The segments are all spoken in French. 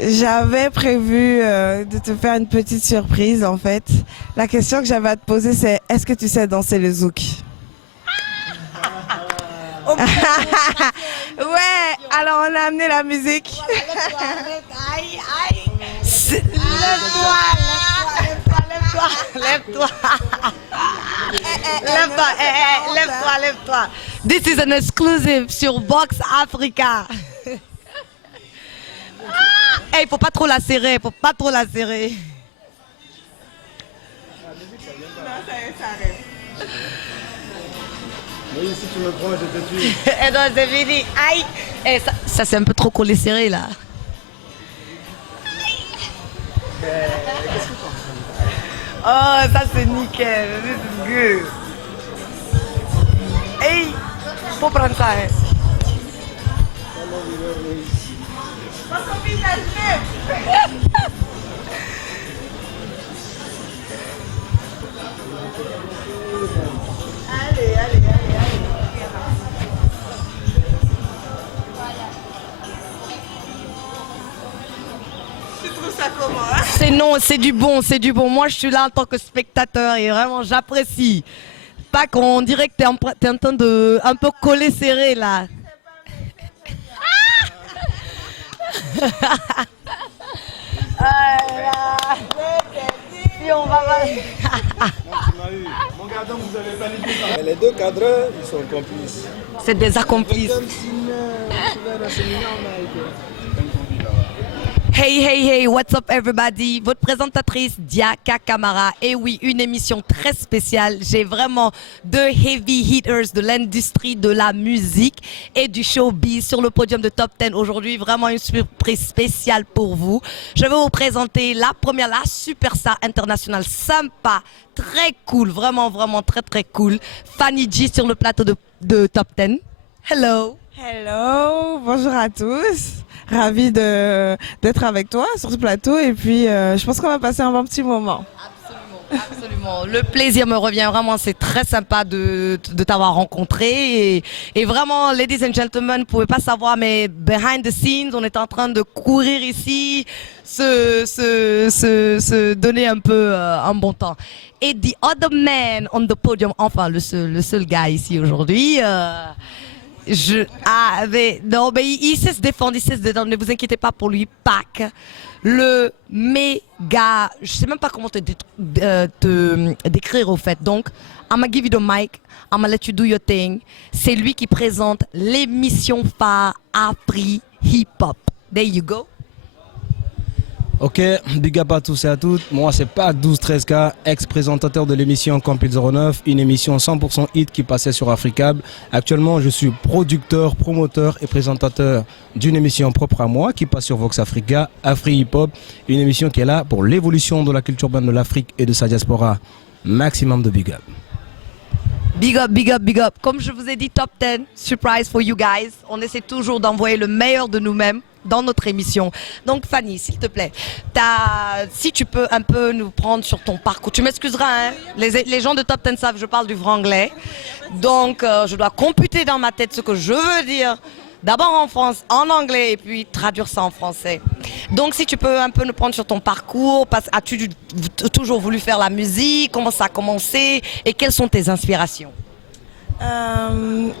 J'avais prévu de te faire une petite surprise en fait. La question que j'avais à te poser c'est est-ce que tu sais danser le zouk? Ouais, alors on a amené la musique. Aïe, aïe. Lève-toi, lève-toi, lève-toi, lève-toi. Lève-toi, lève-toi, lève-toi. This is an exclusive sur Box Africa. Il faut pas trop la serrer, faut pas trop la serrer. Oui, si tu me prends, je te tue. Et donc c'est fini. Aïe. Ça c'est un peu trop collé serré là. Oh, ça c'est nickel. This is good. Hey, faut prendre ça. Hein. Allez, allez, allez, allez. Tu trouves ça comment hein? C'est non, c'est du bon, c'est du bon. Moi, je suis là en tant que spectateur et vraiment, j'apprécie. Pas qu'on dirait que t'es en train de un peu coller serré là. Si on va. Mon gardien, vous avez validé ça. Les deux cadreurs, ils sont complices. C'est des accomplices. Hey, hey, hey, what's up everybody? Votre présentatrice Dia Kamara. Et oui, une émission très spéciale. J'ai vraiment deux heavy hitters de l'industrie de la musique et du showbiz sur le podium de Top 10 aujourd'hui. Vraiment une surprise spéciale pour vous. Je vais vous présenter la première, la superstar internationale sympa, très cool, vraiment, vraiment très, très cool. Fanny G sur le plateau de Top 10. Hello. Hello, bonjour à tous. Ravie d'être avec toi sur ce plateau et puis je pense qu'on va passer un bon petit moment. Absolument, absolument. Le plaisir me revient vraiment, c'est très sympa de t'avoir rencontré et vraiment, ladies and gentlemen, vous ne pouvez pas savoir, mais behind the scenes, on est en train de courir ici, se donner un peu un bon temps. Et the other man on the podium, enfin le seul gars ici aujourd'hui. Non, mais il sait se défendre, ne vous inquiétez pas pour lui, Pac. Le méga, je sais même pas comment te décrire au fait. Donc, I'm gonna give you the mic, I'm gonna let you do your thing. C'est lui qui présente l'émission phare Afri Hip Hop. There you go. Ok, big up à tous et à toutes. Moi, c'est Pac 1213K, ex-présentateur de l'émission Campus 09, une émission 100% hit qui passait sur Africable. Actuellement, je suis producteur, promoteur et présentateur d'une émission propre à moi qui passe sur Vox Africa, Afri Hip Hop, une émission qui est là pour l'évolution de la culture urbaine de l'Afrique et de sa diaspora. Maximum de big up. Big up, big up, big up. Comme je vous ai dit, Top 10, surprise for you guys. On essaie toujours d'envoyer le meilleur de nous-mêmes dans notre émission. Donc Fanny, s'il te plaît, si tu peux un peu nous prendre sur ton parcours. Tu m'excuseras, hein? Les gens de Top 10 savent, je parle du franglais. Donc je dois computer dans ma tête ce que je veux dire. D'abord en anglais et puis traduire ça en français. Donc si tu peux un peu nous prendre sur ton parcours, as-tu toujours voulu faire la musique? Comment ça a commencé? Et quelles sont tes inspirations?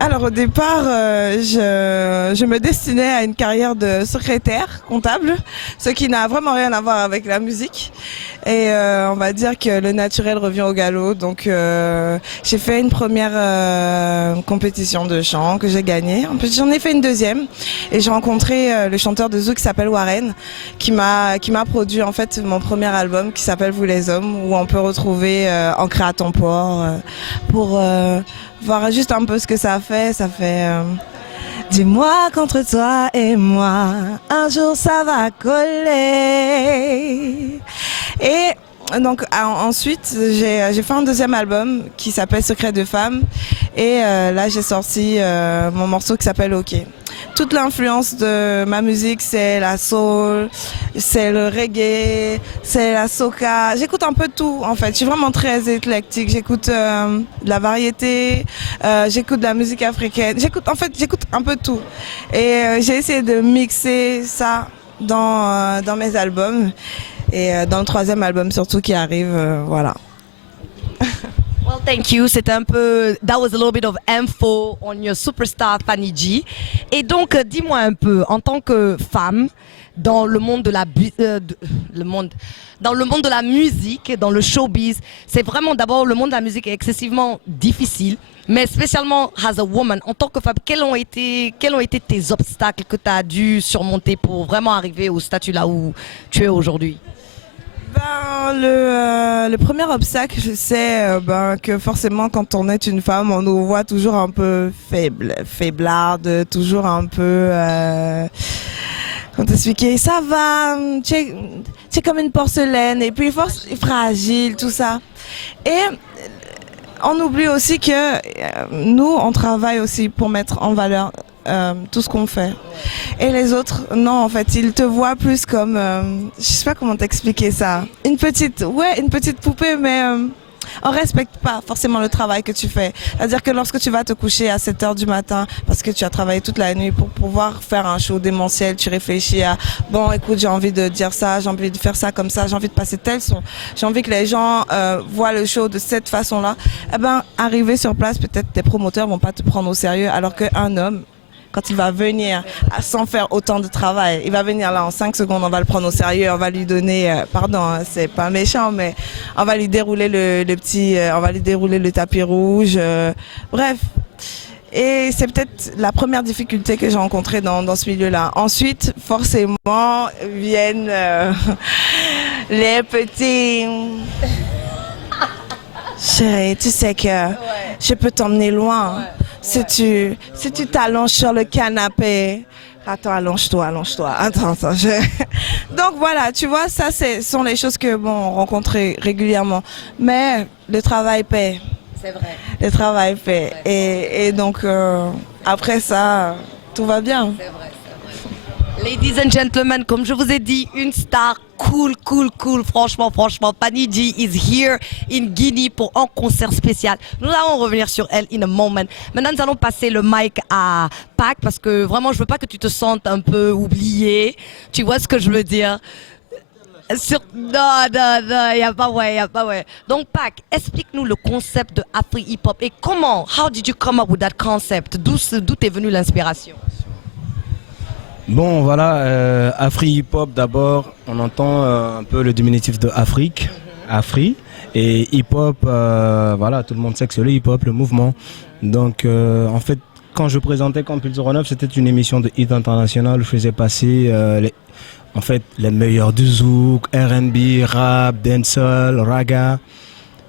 Alors au départ, je me destinais à une carrière de secrétaire comptable, ce qui n'a vraiment rien à voir avec la musique. Et on va dire que le naturel revient au galop. Donc j'ai fait une première compétition de chant que j'ai gagnée. En plus j'en ai fait une deuxième et j'ai rencontré le chanteur de zouk qui s'appelle Warren, qui m'a produit en fait mon premier album qui s'appelle Vous les hommes, où on peut retrouver Ancré à ton port pour voir juste un peu ce que ça fait. Ça fait dis-moi qu'entre toi et moi, un jour ça va coller. Et donc ensuite, j'ai fait un deuxième album qui s'appelle Secret de femme. Et là, j'ai sorti mon morceau qui s'appelle OK. Toute l'influence de ma musique, c'est la soul, c'est le reggae, c'est la soca. J'écoute un peu de tout, en fait. Je suis vraiment très éclectique. J'écoute de la variété, j'écoute de la musique africaine. J'écoute un peu de tout. Et j'ai essayé de mixer ça dans mes albums et dans le 3e album surtout qui arrive, voilà. Well, thank you. C'était un peu, that was a little bit of info on your superstar Fanny G. Et donc, dis-moi un peu, en tant que femme, dans le monde de dans le monde de la musique, dans le showbiz, c'est vraiment d'abord le monde de la musique est excessivement difficile, mais spécialement as a woman, en tant que femme, quels ont été tes obstacles que tu as dû surmonter pour vraiment arriver au statut là où tu es aujourd'hui? Ben, le premier obstacle, c'est que forcément quand on est une femme, on nous voit toujours un peu faiblarde, toujours un peu... Comment t'expliquer, ça va, tu es comme une porcelaine et puis fragile, tout ça. Et on oublie aussi que nous, on travaille aussi pour mettre en valeur tout ce qu'on fait. Et les autres, non, en fait, ils te voient plus comme, je sais pas comment t'expliquer ça, une petite poupée, mais on respecte pas forcément le travail que tu fais. C'est-à-dire que lorsque tu vas te coucher à 7 heures du matin, parce que tu as travaillé toute la nuit pour pouvoir faire un show démentiel, tu réfléchis à, bon, écoute, j'ai envie de dire ça, j'ai envie de faire ça comme ça, j'ai envie de passer tel son, j'ai envie que les gens voient le show de cette façon-là. Eh ben, arriver sur place, peut-être tes promoteurs vont pas te prendre au sérieux, alors qu'un homme, quand il va venir sans faire autant de travail, il va venir là en 5 secondes, on va le prendre au sérieux, on va lui donner, pardon, hein, c'est pas méchant, mais on va lui dérouler on va lui dérouler le tapis rouge, bref. Et c'est peut-être la première difficulté que j'ai rencontrée dans ce milieu-là. Ensuite, forcément, viennent les petits... Chérie, tu sais que je peux t'emmener loin. Si tu t'allonges sur le canapé, attends, allonge-toi. Attends. Donc voilà, tu vois, ça, ce sont les choses que on rencontre régulièrement. Mais le travail paie. C'est vrai. Le travail paie. Et donc, après ça, tout va bien. C'est vrai. Ladies and gentlemen, comme je vous ai dit, une star cool. Franchement, Fanny G is here in Guinea pour un concert spécial. Nous allons revenir sur elle in a moment. Maintenant, nous allons passer le mic à Pac parce que vraiment, je veux pas que tu te sentes un peu oublié. Tu vois ce que je veux dire? Non, y a pas ouais. Donc, Pac, explique-nous le concept de Afri Hip Hop et comment, how did you come up with that concept? D'où est venue l'inspiration? Bon, voilà, Afri Hip Hop d'abord, on entend un peu le diminutif de Afrique, Afri, et Hip Hop, voilà, tout le monde sait que c'est le Hip Hop, le mouvement. Donc, en fait, quand je présentais Campus 09, c'était une émission de hit international où je faisais passer les meilleurs du zouk, R&B, rap, dancehall, raga.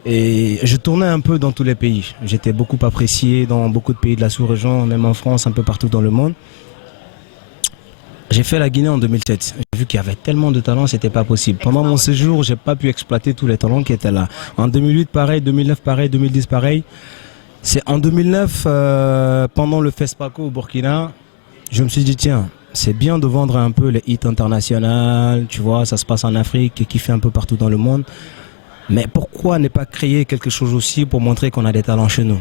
Et je tournais un peu dans tous les pays. J'étais beaucoup apprécié dans beaucoup de pays de la sous-région, même en France, un peu partout dans le monde. J'ai fait la Guinée en 2007. J'ai vu qu'il y avait tellement de talents, c'était pas possible. Pendant mon séjour, j'ai pas pu exploiter tous les talents qui étaient là. En 2008, pareil, 2009, pareil, 2010, pareil. C'est en 2009, pendant le FESPACO au Burkina, je me suis dit, tiens, c'est bien de vendre un peu les hits internationaux, tu vois, ça se passe en Afrique, qui fait un peu partout dans le monde. Mais pourquoi ne pas créer quelque chose aussi pour montrer qu'on a des talents chez nous?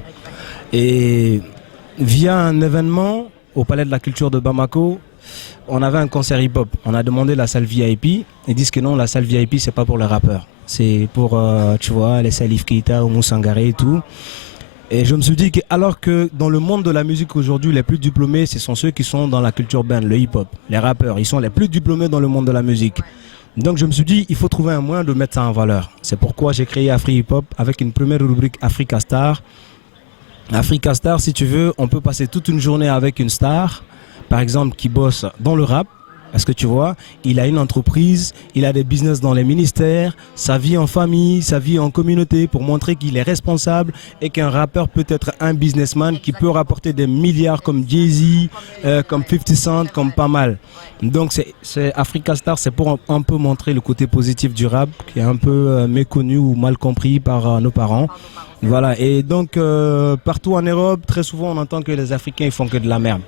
Et via un événement au Palais de la Culture de Bamako, on avait un concert hip-hop. On a demandé la salle VIP. Ils disent que non, la salle VIP, c'est pas pour les rappeurs. C'est pour, tu vois, les Salif Keita ou Moussangare et tout. Et je me suis dit que, alors que dans le monde de la musique aujourd'hui, les plus diplômés, ce sont ceux qui sont dans la culture urbaine, le hip-hop, les rappeurs. Ils sont les plus diplômés dans le monde de la musique. Donc je me suis dit, il faut trouver un moyen de mettre ça en valeur. C'est pourquoi j'ai créé Afri Hip Hop avec une première rubrique Africa Star. Africa Star, si tu veux, on peut passer toute une journée avec une star, par exemple, qui bosse dans le rap. Parce que tu vois, il a une entreprise, il a des business dans les ministères, sa vie en famille, sa vie en communauté pour montrer qu'il est responsable et qu'un rappeur peut être un businessman qui peut rapporter des milliards comme Jay-Z, comme 50 Cent, comme pas mal. Donc c'est Africa Star, c'est pour un peu montrer le côté positif du rap qui est un peu méconnu ou mal compris par nos parents. Voilà, et donc partout en Europe, très souvent on entend que les Africains ils font que de la merde.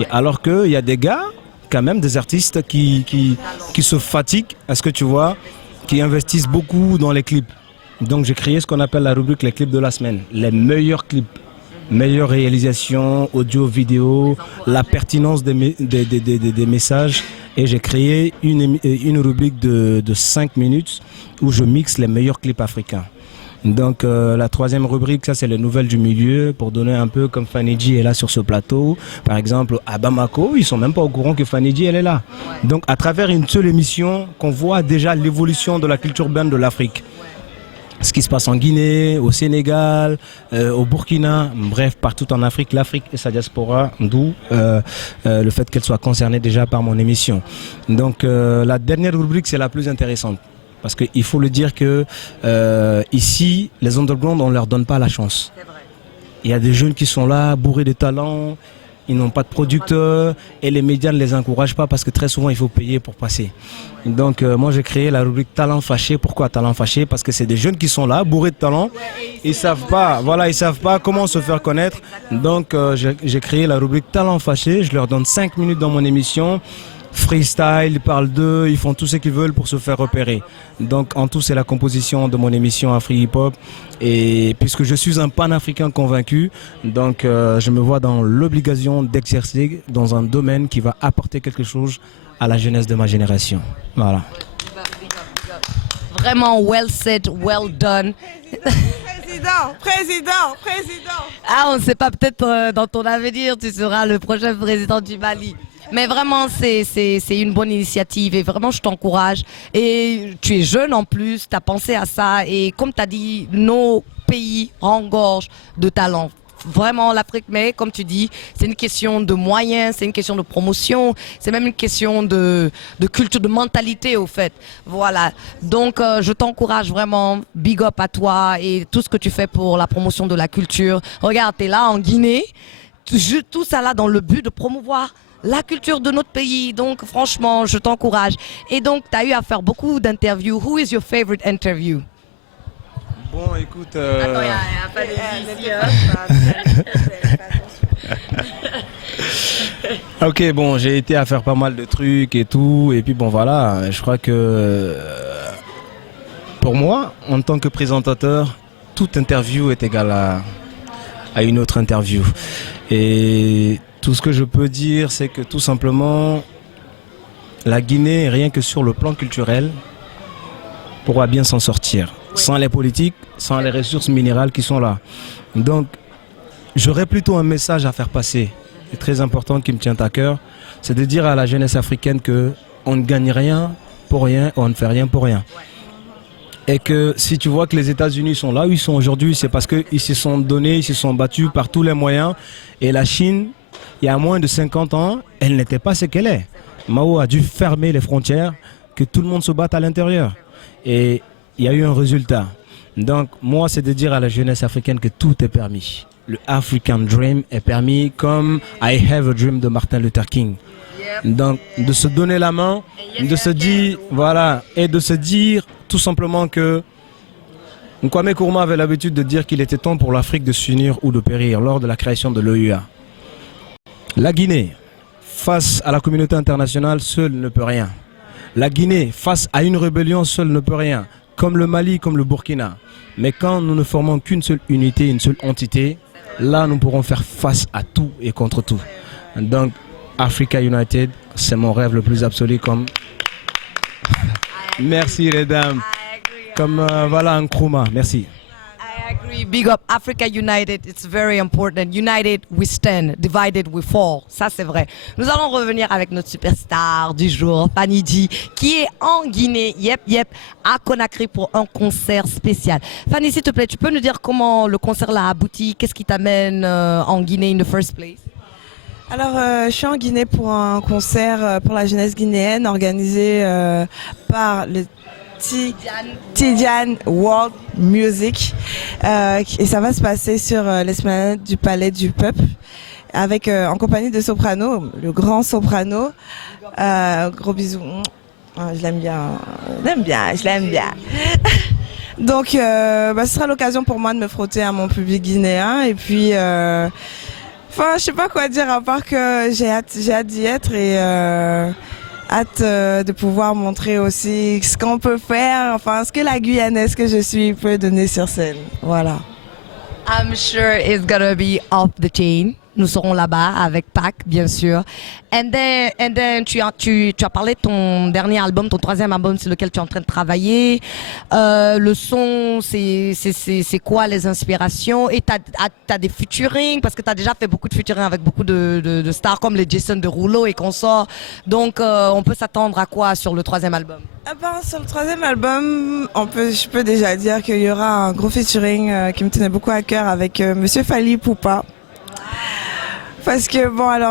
Et alors qu'il y a des gars, quand même des artistes qui se fatiguent, est-ce que tu vois, qui investissent beaucoup dans les clips. Donc j'ai créé ce qu'on appelle la rubrique les clips de la semaine, les meilleurs clips, meilleures réalisations, audio, vidéo, la pertinence des messages Et j'ai créé une rubrique de 5 minutes où je mixe les meilleurs clips africains. Donc la troisième rubrique, ça c'est les nouvelles du milieu, pour donner un peu comme Fanny G est là sur ce plateau. Par exemple, à Bamako, ils sont même pas au courant que Fanny G elle est là. Donc à travers une seule émission, qu'on voit déjà l'évolution de la culture urbaine de l'Afrique. Ce qui se passe en Guinée, au Sénégal, au Burkina, bref, partout en Afrique, l'Afrique et sa diaspora, d'où le fait qu'elle soit concernée déjà par mon émission. Donc la dernière rubrique, c'est la plus intéressante. Parce qu'il faut le dire que ici, les underground, on ne leur donne pas la chance. Il y a des jeunes qui sont là, bourrés de talent, ils n'ont pas de producteurs et les médias ne les encouragent pas parce que très souvent, il faut payer pour passer. Donc moi, j'ai créé la rubrique Talent Fâché. Pourquoi Talent Fâché? Parce que c'est des jeunes qui sont là, bourrés de talent. Ils savent pas, voilà, ils savent pas comment se faire connaître. Donc j'ai créé la rubrique Talent Fâché. Je leur donne 5 minutes dans mon émission. Freestyle, ils parlent d'eux, ils font tout ce qu'ils veulent pour se faire repérer. Donc en tout, c'est la composition de mon émission Afri Hip Hop. Et puisque je suis un panafricain convaincu, donc je me vois dans l'obligation d'exercer dans un domaine qui va apporter quelque chose à la jeunesse de ma génération. Voilà. Vraiment well said, well done. Président. Ah, on ne sait pas, peut-être dans ton avenir, tu seras le prochain président du Mali. Mais vraiment, c'est une bonne initiative et vraiment, je t'encourage. Et tu es jeune en plus, tu as pensé à ça. Et comme tu as dit, nos pays engorgent de talents. Vraiment, l'Afrique, mais comme tu dis, c'est une question de moyens, c'est une question de promotion, c'est même une question de culture, de mentalité au fait. Voilà. Donc, je t'encourage vraiment, big up à toi et tout ce que tu fais pour la promotion de la culture. Regarde, tu es là en Guinée, tout ça là dans le but de promouvoir la culture de notre pays. Donc, franchement, je t'encourage. Et donc, tu as eu à faire beaucoup d'interviews. Who is your favorite interview? Bon, écoute... Attends, il y a pas de Ok, bon, j'ai été à faire pas mal de trucs et tout. Et puis, bon, voilà, je crois que... pour moi, en tant que présentateur, toute interview est égale à une autre interview. Et tout ce que je peux dire, c'est que tout simplement, la Guinée, rien que sur le plan culturel, pourra bien s'en sortir. Sans les politiques, sans les ressources minérales qui sont là. Donc, j'aurais plutôt un message à faire passer, qui est très important, qui me tient à cœur, c'est de dire à la jeunesse africaine qu'on ne gagne rien pour rien, on ne fait rien pour rien. Et que si tu vois que les États-Unis sont là où ils sont aujourd'hui, c'est parce qu'ils se sont donnés, ils se sont battus par tous les moyens. Et la Chine, il y a moins de 50 ans, elle n'était pas ce qu'elle est. Mao a dû fermer les frontières, que tout le monde se batte à l'intérieur. Et il y a eu un résultat. Donc moi, c'est de dire à la jeunesse africaine que tout est permis. Le African Dream est permis comme I Have a Dream de Martin Luther King. Donc de se donner la main, de se dire, voilà, et de se dire tout simplement que Kwame Nkrumah avait l'habitude de dire qu'il était temps pour l'Afrique de s'unir ou de périr lors de la création de l'OUA. La Guinée, face à la communauté internationale, seule ne peut rien. La Guinée, face à une rébellion, seule ne peut rien. Comme le Mali, comme le Burkina. Mais quand nous ne formons qu'une seule unité, une seule entité, là nous pourrons faire face à tout et contre tout. Donc, Africa United, c'est mon rêve le plus absolu comme... Merci les dames. Comme voilà Nkrumah, merci. I agree. Big up Africa United. It's very important. United we stand, divided we fall. Ça c'est vrai. Nous allons revenir avec notre superstar du jour, Fanny G, qui est en Guinée, à Conakry pour un concert spécial. Fanny, s'il te plaît, tu peux nous dire comment le concert l'a abouti? Qu'est-ce qui t'amène en Guinée in the first place? Alors, je suis en Guinée pour un concert pour la jeunesse guinéenne organisé par le Tidiane World Music et ça va se passer sur l'esplanade du Palais du Peuple avec en compagnie de Soprano, le grand Soprano. Gros bisous. Je l'aime bien. Donc, ce sera l'occasion pour moi de me frotter à mon public guinéen et puis enfin, je sais pas quoi dire à part que j'ai hâte d'y être et hâte de pouvoir montrer aussi ce qu'on peut faire, enfin ce que la Guyanaise que je suis peut donner sur scène. Voilà. I'm sure it's gonna be off the chain. nous serons là-bas avec Pac, bien sûr. And then tu as parlé de ton dernier album, ton troisième album sur lequel tu es en train de travailler. Le son, c'est quoi les inspirations? Et t'as des featuring, parce que tu as déjà fait beaucoup de featuring avec beaucoup de stars comme les Jason Derulo et consorts. Donc, on peut s'attendre à quoi sur le troisième album? Sur le troisième album, je peux déjà dire qu'il y aura un gros featuring qui me tenait beaucoup à cœur avec Monsieur Fally Ipupa. Parce que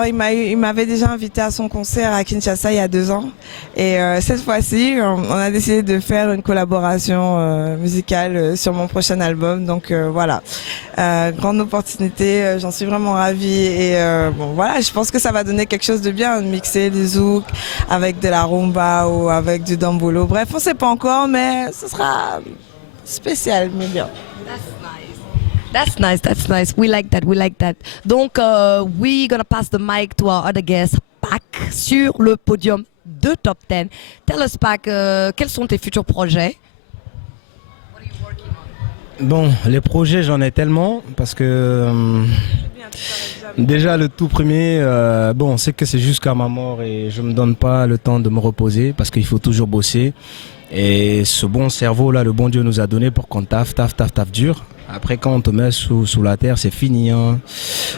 il m'avait déjà invité à son concert à Kinshasa il y a 2 ans. Et cette fois-ci, on a décidé de faire une collaboration musicale sur mon prochain album. Donc voilà, grande opportunité, j'en suis vraiment ravie. Et je pense que ça va donner quelque chose de bien, mixer du zouk avec de la rumba ou avec du dambolo. Bref, on ne sait pas encore, mais ce sera spécial, mais bien. That's nice. We like that. Donc, we're gonna pass the mic to our other guest, Pac, sur le podium de Top 10. Tell us, Pac, quels sont tes futurs projets? Bon, les projets, j'en ai tellement, parce que déjà le tout premier, c'est que c'est jusqu'à ma mort et je me donne pas le temps de me reposer, parce qu'il faut toujours bosser. Et ce bon cerveau là, le bon Dieu nous a donné pour qu'on taffe dur. Après, quand on te met sous la terre, c'est fini. Hein.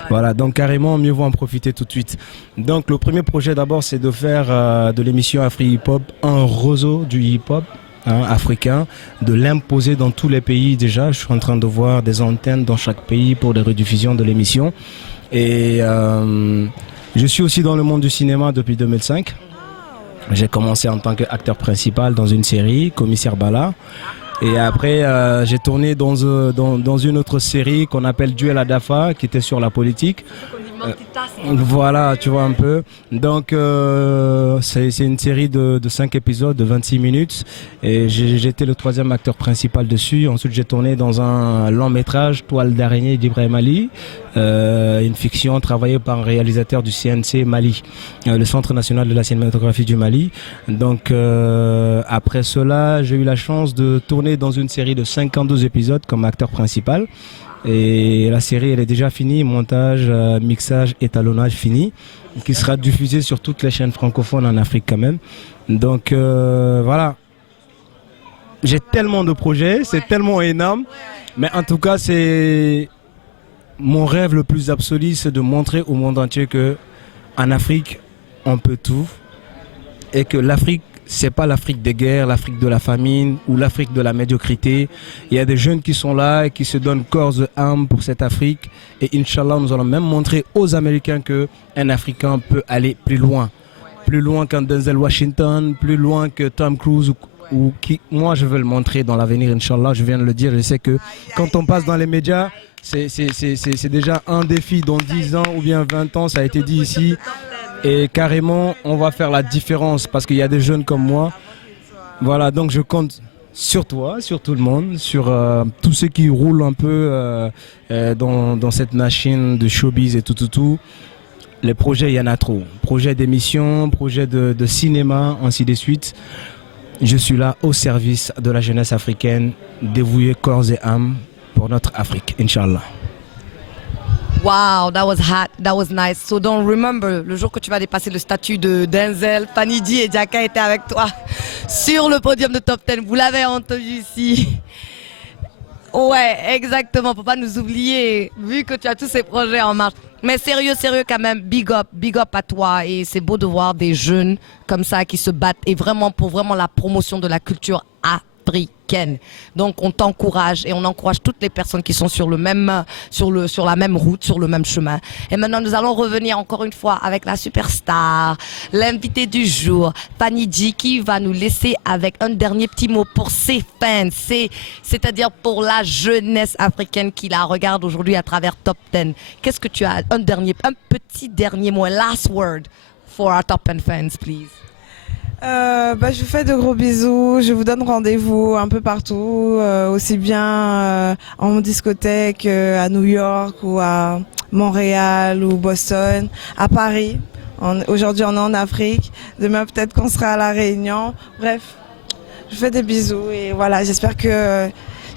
Voilà, donc carrément, mieux vaut en profiter tout de suite. Donc le premier projet d'abord, c'est de faire de l'émission Afri Hip Hop un réseau du hip hop africain, de l'imposer dans tous les pays déjà. Je suis en train de voir des antennes dans chaque pays pour des rediffusions de l'émission. Et je suis aussi dans le monde du cinéma depuis 2005. J'ai commencé en tant qu'acteur principal dans une série, Commissaire Bala. Et après, j'ai tourné dans une autre série qu'on appelle Duel à Dafa, qui était sur la politique. Voilà, tu vois un peu. Donc, c'est une série de 5 épisodes de 26 minutes. Et j'étais le 3e acteur principal dessus. Ensuite, j'ai tourné dans un long métrage, Toile d'araignée d'Ibrahim Ali. Une fiction travaillée par un réalisateur du CNC Mali, le Centre national de la cinématographie du Mali. Donc après cela, j'ai eu la chance de tourner dans une série de 52 épisodes comme acteur principal. Et la série, elle est déjà finie, montage, mixage, étalonnage fini, qui sera diffusée sur toutes les chaînes francophones en Afrique quand même. Donc voilà, j'ai tellement de projets, c'est tellement énorme, mais en tout cas c'est mon rêve le plus absolu, c'est de montrer au monde entier que en Afrique on peut tout et que l'Afrique, c'est pas l'Afrique des guerres, l'Afrique de la famine ou l'Afrique de la médiocrité. Il y a des jeunes qui sont là et qui se donnent corps et âme pour cette Afrique. Et Inch'Allah, nous allons même montrer aux Américains qu'un Africain peut aller plus loin. Plus loin qu'un Denzel Washington, plus loin que Tom Cruise ou qui. Moi, je veux le montrer dans l'avenir, Inch'Allah. Je viens de le dire. Je sais que quand on passe dans les médias, c'est déjà un défi dans 10 ans ou bien 20 ans, ça a été dit ici. Et carrément, on va faire la différence parce qu'il y a des jeunes comme moi. Voilà, donc je compte sur toi, sur tout le monde, sur tous ceux qui roulent un peu dans cette machine de showbiz et tout. Les projets, il y en a trop. Projets d'émission, projets de cinéma, ainsi de suite. Je suis là au service de la jeunesse africaine, dévoué corps et âme pour notre Afrique, Inch'Allah. Wow, that was hot, that was nice. So don't remember, le jour que tu vas dépasser le statut de Denzel, Fanny D et Jaka étaient avec toi sur le podium de Top 10. Vous l'avez entendu ici. Ouais, exactement, faut pas nous oublier, vu que tu as tous ces projets en marche. Mais sérieux quand même, big up à toi. Et c'est beau de voir des jeunes comme ça qui se battent et vraiment pour vraiment la promotion de la culture africaine. Donc on t'encourage et on encourage toutes les personnes qui sont sur la même route, sur le même chemin. Et maintenant nous allons revenir encore une fois avec la superstar, l'invité du jour, Fanny D, qui va nous laisser avec un dernier petit mot pour ses fans, c'est-à-dire pour la jeunesse africaine qui la regarde aujourd'hui à travers Top 10. Qu'est-ce que tu as, un petit dernier mot, last word for our Top 10 fans, please. Je vous fais de gros bisous, je vous donne rendez-vous un peu partout, aussi bien en discothèque à New York ou à Montréal ou Boston, à Paris. Aujourd'hui on est en Afrique, demain peut-être qu'on sera à La Réunion. Bref, je vous fais des bisous et voilà, j'espère que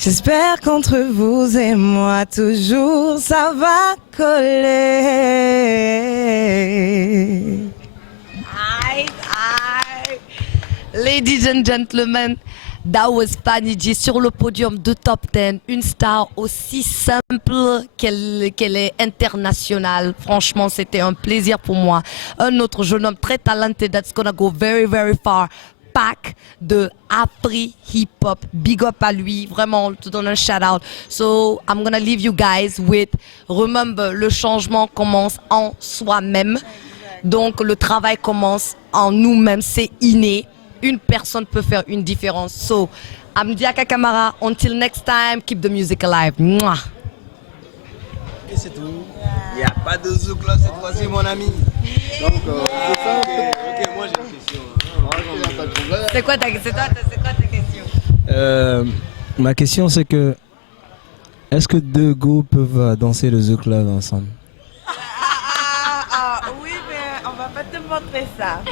J'espère qu'entre vous et moi toujours ça va coller. Aye, aye. Ladies and gentlemen, that was Fanny G sur le podium de Top 10. Une star aussi simple qu'elle est internationale. Franchement, c'était un plaisir pour moi. Un autre jeune homme très talenté that's gonna go very, very far. Pac de Afri Hip Hop. Big up à lui. Vraiment, te donne un shout out. So, I'm gonna leave you guys with, remember, le changement commence en soi-même. Donc, le travail commence en nous-mêmes. C'est inné. Une personne peut faire une différence. So, Amdiaka Kamara, until next time, keep the music alive. Mouah. Et c'est tout. Il n'y a pas de zouk là cette fois-ci, mon ami. Donc, c'est ça. Ok, moi j'ai une question. C'est quoi ta question? Ma question c'est que est-ce que deux go peuvent danser le zouk là ensemble? Oui, mais on va pas te montrer ça.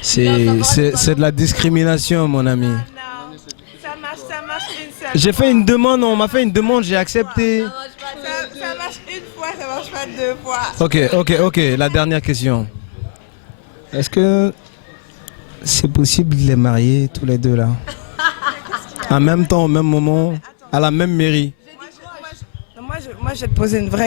C'est de la discrimination, mon ami. Non, ça marche une seule J'ai fois. fait une demande, on m'a fait une demande, j'ai accepté. Ça marche une fois, ça marche pas deux fois. Ok, la dernière question. Est-ce que c'est possible de les marier tous les deux là? En même temps, au même moment, à la même mairie? Moi, je vais te poser une vraie